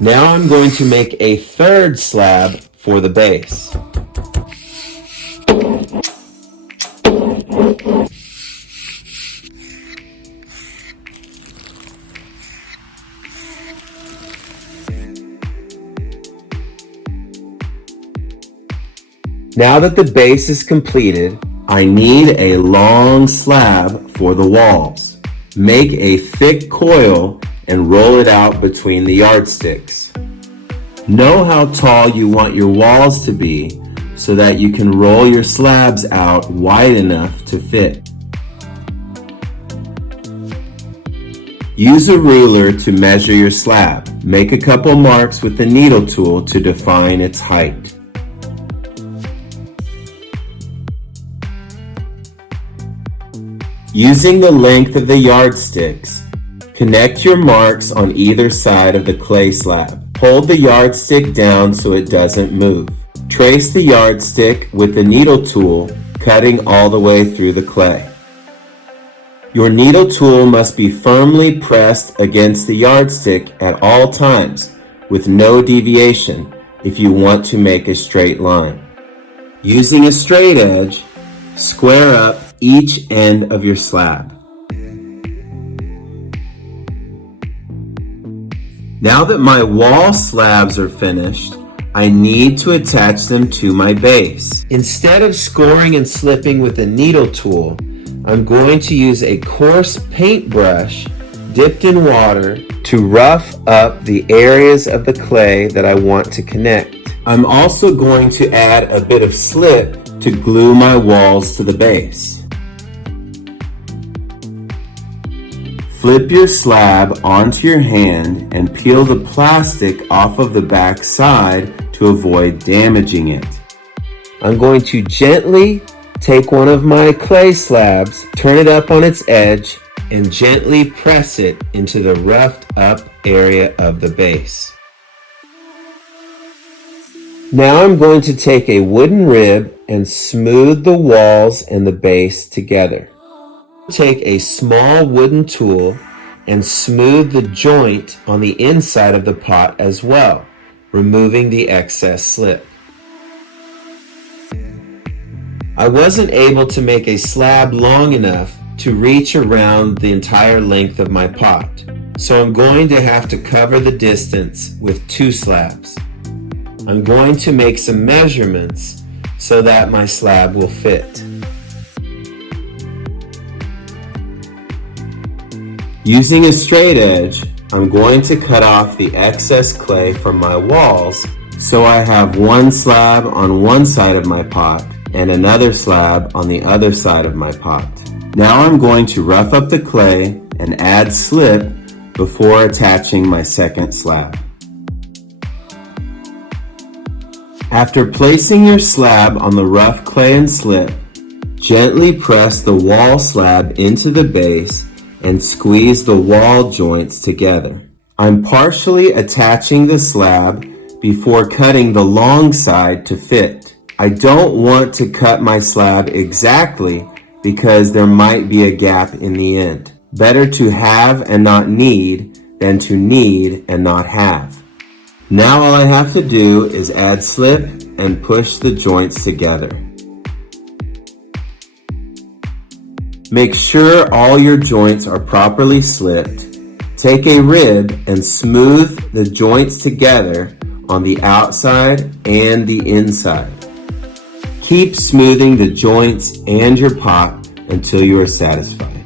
Now I'm going to make a third slab for the base. Now that the base is completed, I need a long slab for the walls. Make a thick coil and roll it out between the yardsticks. Know how tall you want your walls to be so that you can roll your slabs out wide enough to fit. Use a ruler to measure your slab. Make a couple marks with the needle tool to define its height. Using the length of the yardsticks, connect your marks on either side of the clay slab. Hold the yardstick down so it doesn't move. Trace the yardstick with the needle tool, cutting all the way through the clay. Your needle tool must be firmly pressed against the yardstick at all times, with no deviation, if you want to make a straight line. Using a straight edge, square up each end of your slab. Now that my wall slabs are finished, I need to attach them to my base. Instead of scoring and slipping with a needle tool, I'm going to use a coarse paintbrush dipped in water to rough up the areas of the clay that I want to connect. I'm also going to add a bit of slip to glue my walls to the base. Flip your slab onto your hand and peel the plastic off of the back side to avoid damaging it. I'm going to gently take one of my clay slabs, turn it up on its edge, and gently press it into the roughed up area of the base. Now I'm going to take a wooden rib and smooth the walls and the base together. Take a small wooden tool and smooth the joint on the inside of the pot as well, removing the excess slip. I wasn't able to make a slab long enough to reach around the entire length of my pot, so I'm going to have to cover the distance with 2 slabs. I'm going to make some measurements so that my slab will fit. Using a straight edge, I'm going to cut off the excess clay from my walls so I have one slab on one side of my pot and another slab on the other side of my pot. Now I'm going to rough up the clay and add slip before attaching my second slab. After placing your slab on the rough clay and slip, gently press the wall slab into the base and squeeze the wall joints together. I'm partially attaching the slab before cutting the long side to fit. I don't want to cut my slab exactly because there might be a gap in the end. Better to have and not need than to need and not have. Now all I have to do is add slip and push the joints together. Make sure all your joints are properly slipped. Take a rib and smooth the joints together on the outside and the inside. Keep smoothing the joints and your pot until you are satisfied.